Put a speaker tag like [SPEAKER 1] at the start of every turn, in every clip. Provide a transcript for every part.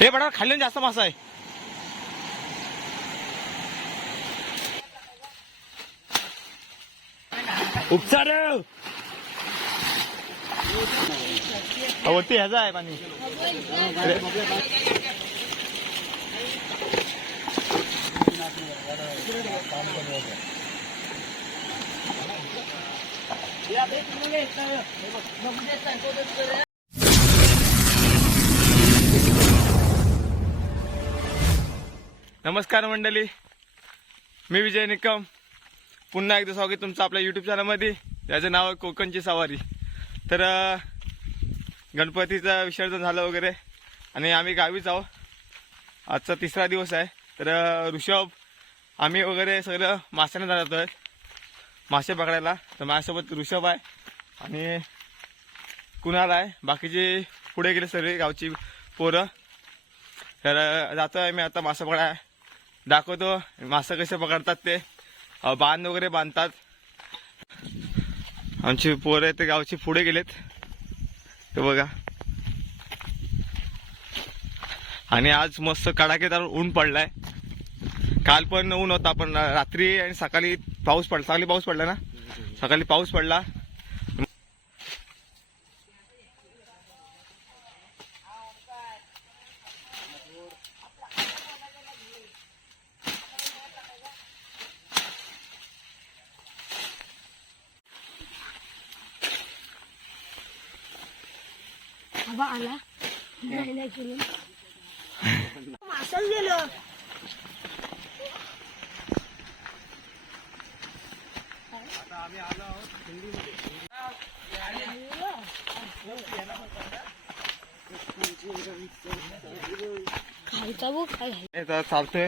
[SPEAKER 1] हे बडा खाल्ले जास्त मासा आहे. उपचार. वरती ह्याचा आहे पाणी. नमस्कार मंडळी. मी विजय निकम. पुन्हा एकदा स्वागत तुमचं आपल्या यूट्यूब चॅनलमध्ये त्याचं नाव आहे कोकणची सवारी. तर गणपतीचं विसर्जन झालं वगैरे. आणि आम्ही गावीच आहो आजचा तिसरा दिवस आहे. तर ऋषभ आम्ही वगैरे सगळं माशाने जातो आहे मासे पकडायला. तर माझ्यासोबत ऋषभ आहे. आणि कुणाल आहे. बाकीचे पुढे गेले सगळे गावची पोरं. तर जातो आहे मी आता मासा पकडाय दाखवतो. मासा कसे पकडतात ते. बांध वगैरे बांधतात. आमची पोरं आहेत ते गावची पुढे गेलेत. ते बघा. आणि आज मस्त कडाकेदार ऊन पडलाय. काल पण ऊन होता पण रात्री आणि सकाळी पाऊस पडला. सकाळी पाऊस पडला ना? सकाळी पाऊस पडला
[SPEAKER 2] आबा आला नाही नाही केलं मासाच गेलो खायचा बघ काय आहे.
[SPEAKER 1] आता चालतोय.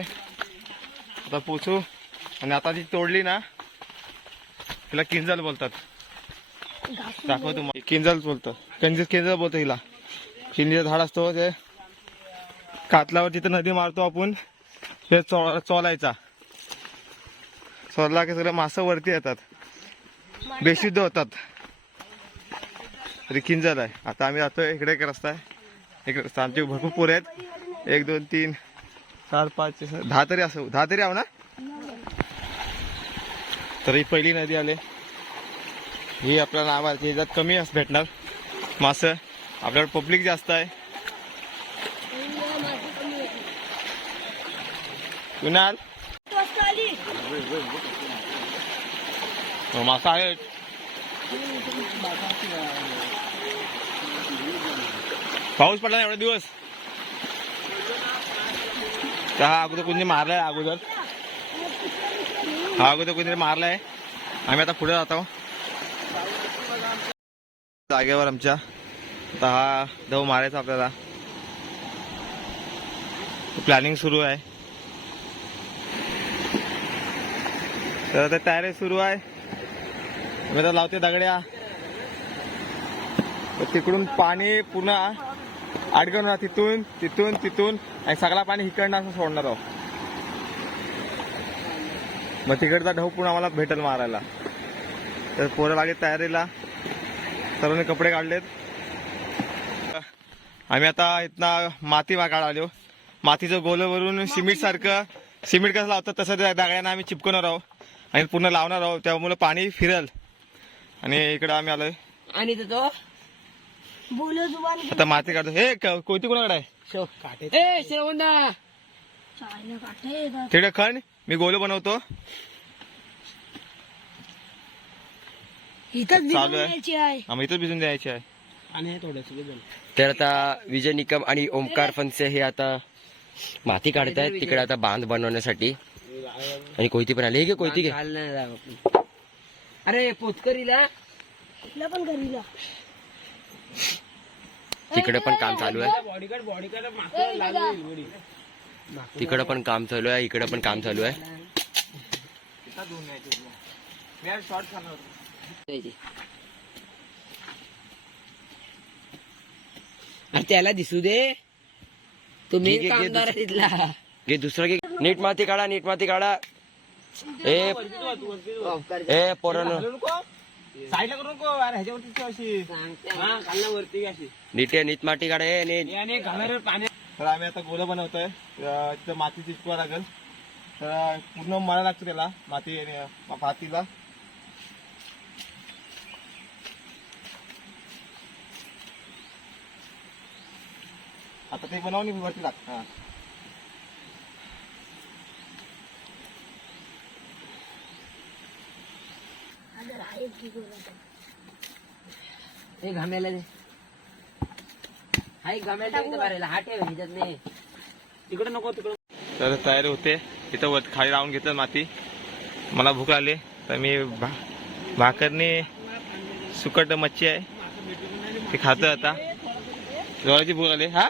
[SPEAKER 1] आता पोचू. आणि आता ती तोडली ना तिला किंजल बोलतात. दाखव तुम्हाला किंजल बोलतो किंजल किंजल बोलतो हिला. चिंलीचं झाड असतो ते कातलावर तिथं नदी मारतो आपण. ते चो चोलायचा. चोरला की सगळं मासं वरती येतात. बेशुद्ध होतात. तरी आहे. आता आम्ही जातो इकडे एक रस्ता आहे. एक रस्ता. आमचे भरपूर पोरे आहेत. एक दोन तीन चार पाच दहा तरी असं दहा तरी आहो ना? तर ही पहिली नदी आले. ही आपल्याला नावाची ह्याच्यात कमी असं भेटणार. मासं. आपल्याकडे पब्लिक जास्त आहे. कुणाल? मासा आहे. पाऊस पडला ना एवढे दिवस. तर हा अगोदर कुणी मारलाय अगोदर. हा अगोदर कोणीतरी मारलाय. आम्ही आता पुढे जातो. जागेवर आमच्या आता हा दव मारायचा आपल्याला. प्लॅनिंग सुरू आहे. तर आता तयारी सुरू आहे. मी तर लावते दगड्या. तिकडून पाणी पुन्हा अडकवणार तिथून तिथून तिथून. आणि सगळा पाणी इकडनं असं सोडणार आहोत. मग तिकडचा ढव पुन्हा आम्हाला भेटेल मारायला. तर पोरं लागेल तयारीला. सर्वांनी कपडे काढलेत. आम्ही आता इथनं माती काढ आलो. मातीचं गोलवरून सिमेंट सारखं सिमेंट कसं लावतात तसं त्या दगड्यांना आम्ही चिपकवणार आहोत. आणि पूर्ण लावणार आहोत. त्यामुळे पाणी फिरल. आणि इकडं आम्ही आलोय.
[SPEAKER 3] आणि तो
[SPEAKER 2] बोलो जुबान
[SPEAKER 1] आता माती काढतो. हे क- कोयती कोणाकडे आहे?
[SPEAKER 3] ए
[SPEAKER 1] तिकडे खण. मी गोल बनवतो. चालू आहे. आम्ही इथंच भिजून द्यायची आहे.
[SPEAKER 3] आणि थोडस
[SPEAKER 4] तर आता विजय निकम आणि ओमकार फनसे हे आता माती काढतायत. तिकडे आता बांध बनवण्यासाठी. आणि कोयती पण आली. हे घे कोयती घे.
[SPEAKER 3] अरे पोतकरीला?
[SPEAKER 2] तिला पण घरीला.
[SPEAKER 4] तिकडे पण काम चालू आहे. तिकडे पण काम चालू आहे. इकडे पण काम चालू आहे.
[SPEAKER 3] अरे त्याला दिसू दे. तुम्ही
[SPEAKER 4] घे,
[SPEAKER 3] कामदार आहे तिथला
[SPEAKER 4] घे दुसरं घे. नीट माती काढा नीट माती काढा. ए ए पोरांनो.
[SPEAKER 1] साईडला करू नको अरे ह्याच्यावरती ठेव अशी.
[SPEAKER 3] सांगते. हा, खालनं वरती अशी.
[SPEAKER 4] नीट आहे, नीट माती काढा ए नीट.
[SPEAKER 3] आणि घालणार पाणी.
[SPEAKER 1] तर आम्ही आता गोलं बनवतोय. तिथं माती चिटकवा लागेल. तर पूर्ण मळा लागतो त्याला माती आणि आता ते बनवून वरती टाक. हा.
[SPEAKER 2] अगं आहे की गोरा
[SPEAKER 3] घाम्याला दे. हाय घाम्याला दे इथं भरायला ठेव ह्याच्यात नाही. तिकडे नको तिकडे.
[SPEAKER 1] तर तयारी होते. इथं वर खाली लावून घेतलं माती. मला भूक आली तर मी भा भाकरनी सुकट मच्छी आहे. ते खातो आता. जोराची भूक आली हा?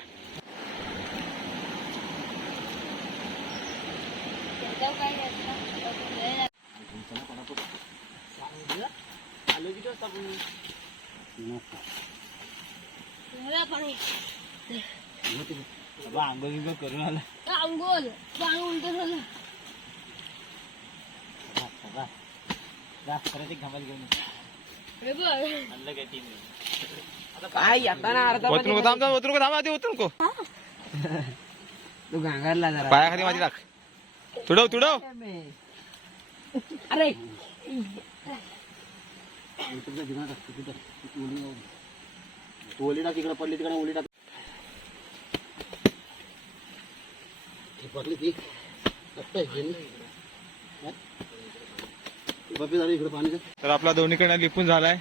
[SPEAKER 2] पाणी
[SPEAKER 3] आंघोळ करून आला
[SPEAKER 2] अंगोल पाणी उलट झालं हे बघ
[SPEAKER 3] काय येताना अर्धा
[SPEAKER 1] नको थांब थांब, नको थांब आधी नको
[SPEAKER 3] तू जरा
[SPEAKER 1] पायाखाली माझी टाक. तुडव तुडव.
[SPEAKER 3] अरे.
[SPEAKER 4] ओली टाक तिकडे पडली तिकडे ओली टाक. पडली ती. बापी झाली इकडे पाणी
[SPEAKER 1] तर आपला दोन्हीकडनं लिपून झालाय.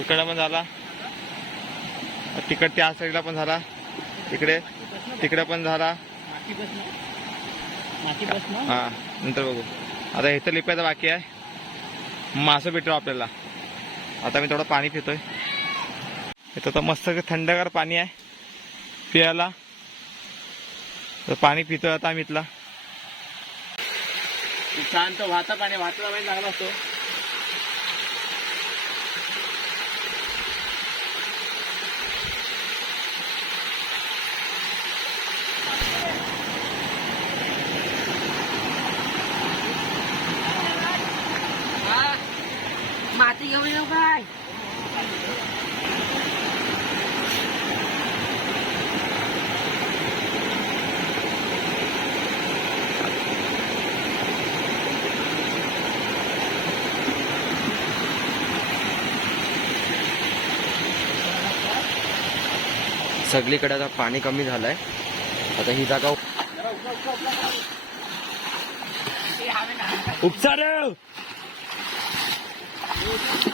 [SPEAKER 1] इकडं पण झाला. तिकड त्या साईडला पण झाला. तिकडे तिकडे पण झाला. हा नंतर बघू. आता इथं लिपायचं बाकी आहे. मासं भेटतो आपल्याला. आता मी थोडं पाणी पितोय. इथं तर मस्त थंडगार पाणी आहे. पियाला. तर पाणी पितोय आता आम्ही इथला.
[SPEAKER 3] शांत वाहता पाणी वाहता पाहिजे चांगला असतो. माती घेऊन येऊ काय
[SPEAKER 4] सगळीकडे आता पाणी कमी झालंय. आता ही जागा उपचार! Thank you.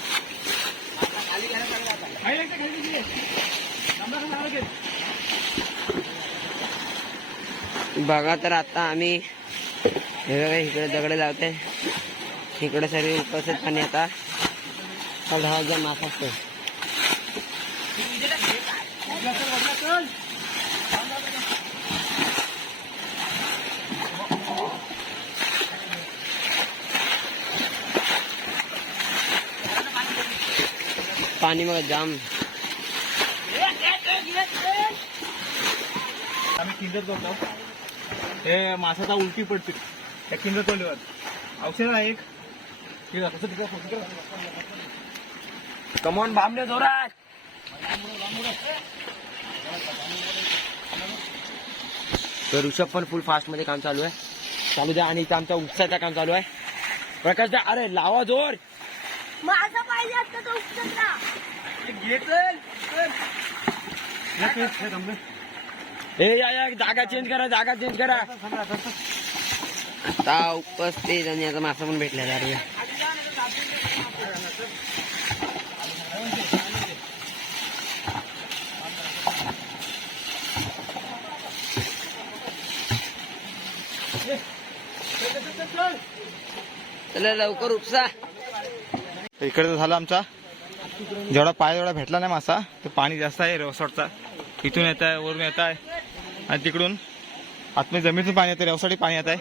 [SPEAKER 3] बघा तर आता आम्ही हे बघा इकडे दगड लावते. इकडे सर्व उपस्थित पाणी आता हा दहा हजार माफ असतो. पाणी मग जाम.
[SPEAKER 1] आम्ही किंजर करतो हे मासाचा उलटी पडते त्या किंजर तोंडीवर. औषध आहे एक.
[SPEAKER 3] कमॉन बांबले जोरात.
[SPEAKER 4] तर ऋषभ पण फुल फास्टमध्ये काम चालू आहे. चालू द्या आणि इथं आमचा उपसाचं काम चालू आहे. प्रकाश द्या अरे लावा जोर.
[SPEAKER 2] माझा पाहिजे आता तो उपसतला
[SPEAKER 4] ए या या जागा चेंज करा जागा चेंज करा.
[SPEAKER 3] आता उपस्थित आणि आता मासा पण भेटला अरे चला लवकर उपसा.
[SPEAKER 1] तर इकडे झाला आमचा. जेवढा पाय जेवढा भेटला नाही मासा. ते पाणी जास्त आहे रेवसोडचा इथून येत आहे वरून येत आहे आणि तिकडून आतमध्ये जमिनीतून पाणी येतं रेवसाठी पाणी येत आहे?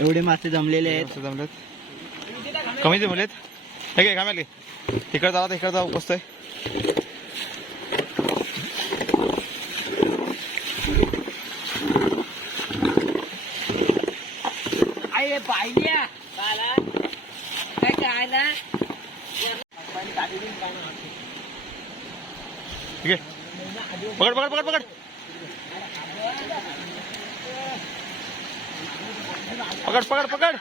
[SPEAKER 3] एवढे मासे जमलेले आहेत.
[SPEAKER 1] जमलेत. कमी जमलेत हे काय कामाले तिकडे जावा तिकडे
[SPEAKER 3] काय ना
[SPEAKER 1] ठीक आहे पकड पकड पकड पकड. पकड पकड पकड.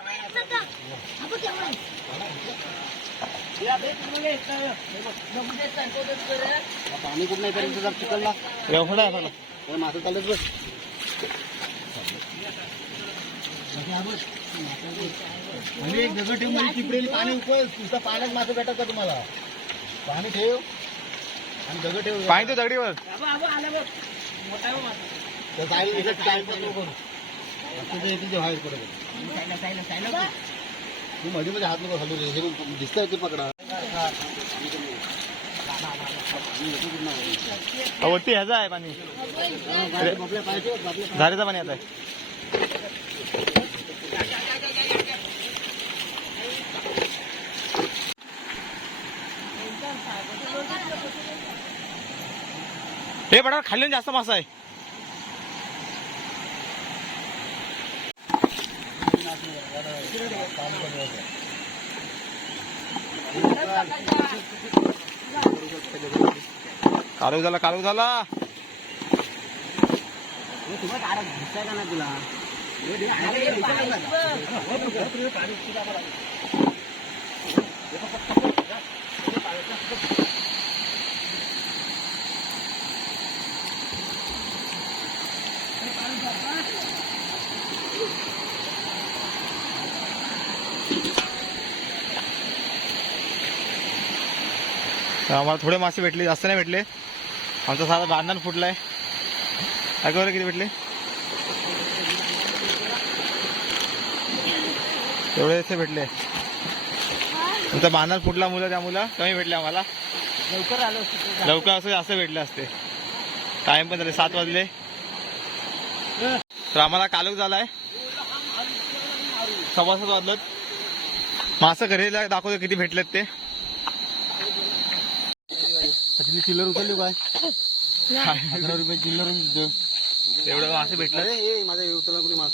[SPEAKER 3] पाणी कुठं नाही पर्यंत जर चिकलला
[SPEAKER 1] रेवफडा आहे मला
[SPEAKER 3] मासे चालत बस
[SPEAKER 5] म्हणजे एक दगड ठेवून म्हणजे पाणी उकळ तुझा पाण्यात मासे भेटत का तुम्हाला? पाणी ठेव. आणि दगड ठेव
[SPEAKER 1] पाणी तो दगडीवर
[SPEAKER 5] नको करू. तुझं इथे जे आहे पुढे. तू मध्ये मध्ये हात नको घालू हे दिसतंय ते पकडा
[SPEAKER 1] हा, वरती ह्याचा आहे पाणी
[SPEAKER 5] पाहिजे
[SPEAKER 1] झारेचा पाणी येत आहे हे खाल्ल्याने जास्त मासा आहे. कालू झाला कालू झाला.
[SPEAKER 3] तुला
[SPEAKER 1] आम्हाला थोडे मासे भेटले जास्त नाही भेटले. आमचा सारा बांधण फुटलाय. अगोदर किती भेटले? एवढे इथे भेटले. आमचा बांधण फुटला मुलं त्या मुलं. कमी भेटले आम्हाला.
[SPEAKER 3] लवकर आलो
[SPEAKER 1] लवकर असं जास्त भेटले असते. टाइम पण झाले सात वाजले. तर आम्हाला कालूक झालाय. सव्वा सात वाजलं मासं घरी दाखवतो किती भेटलेत ते.
[SPEAKER 5] त्यातली चिल्लर उचलली काय? अकरा रुपये चिल्लर.
[SPEAKER 1] एवढं मासे भेटले?
[SPEAKER 5] अरे हे माझा हे उचलला कोणी मास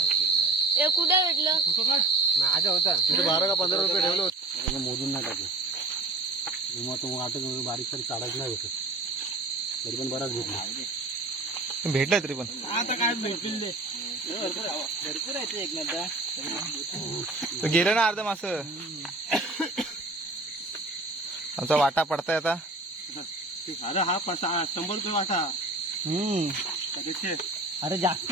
[SPEAKER 2] ए कुठे भेटलं?
[SPEAKER 3] माझा होता.
[SPEAKER 5] तिथे बारा का पंधरा रुपये ठेवले होते. मोजून नाही टाकले. मग तू वाटत बारीक तरी काढायचं नाही होतं. तरी पण बराच भेटला.
[SPEAKER 1] भेटलं तरी पण.
[SPEAKER 3] आता काय भेटतील भरपूर आहे एक
[SPEAKER 1] तर गेलं ना अर्ध मास? आमचा वाटा पडताय आता.
[SPEAKER 5] अरे हा पसा शंभर रुपये वाटा.
[SPEAKER 3] हम्म. अरे जास्त.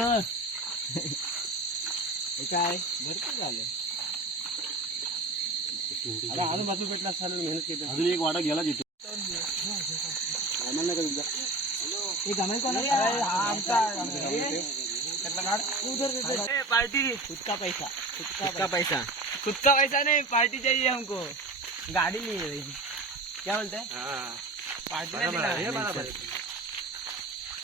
[SPEAKER 3] हे काय? भरपूर झालं.
[SPEAKER 5] अरे अजून बाजू भेटला चालेल मेहनत केली. अजून एक वाटा गेला तिथे. आम्हाला नाही का
[SPEAKER 3] हे गमेल कोण पार्टी. पैसा? पैसा? खुद का पैसा नहीं पार्टी चाहिए हमको. गाड़ी नहीं है क्या बोलते हैं. पार्टी नहीं देना